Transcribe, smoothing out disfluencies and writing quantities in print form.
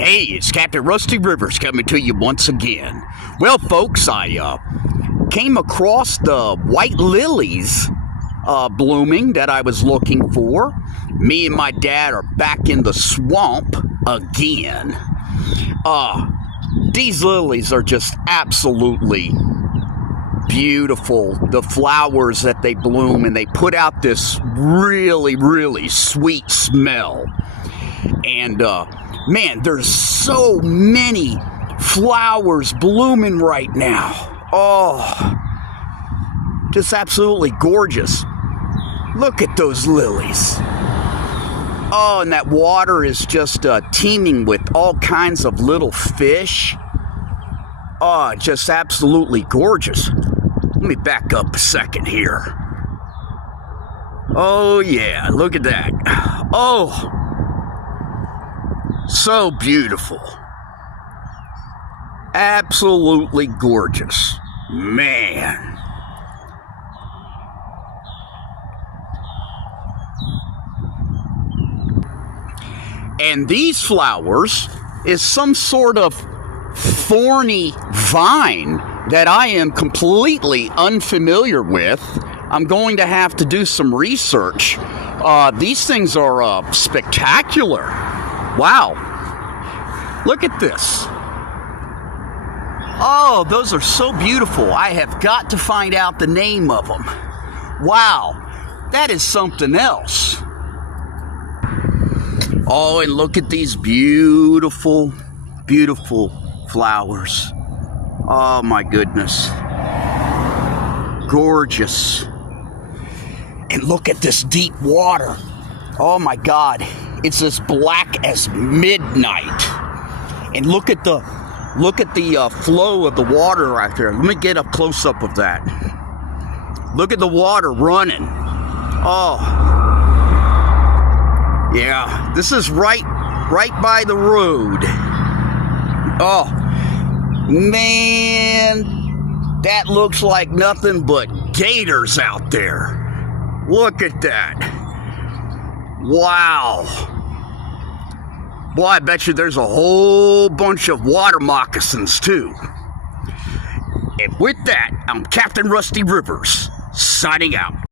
Hey, it's Captain Rusty Rivers coming to you once again. Well, folks, I came across the white lilies blooming that I was looking for. Me and my dad are back in the swamp again. These lilies are just absolutely beautiful. The flowers that they bloom, and they put out this really, really sweet smell. And man, there's so many flowers blooming right now. Oh, just absolutely gorgeous. Look at those lilies. Oh, and that water is just teeming with all kinds of little fish. Oh, just absolutely gorgeous. Let me back up a second here. Oh, yeah, look at that. Oh, so beautiful. Absolutely gorgeous. Man. And these flowers is some sort of thorny vine that I am completely unfamiliar with. I'm going to have to do some research. These things are spectacular. Wow. Look at this. Oh, those are so beautiful. I have got to find out the name of them. Wow. That is something else. Oh, and look at these beautiful, beautiful flowers. Oh, my goodness. Gorgeous. And look at this deep water. Oh, my God. It's as black as midnight. And look at the flow of the water right there. Let me get a close-up of that. Look at the water running. Oh. Yeah, this is right by the road. Oh, man, that looks like nothing but gators out there. Look at that. Wow. Boy, I bet you there's a whole bunch of water moccasins, too. And with that, I'm Captain Rusty Rivers, signing out.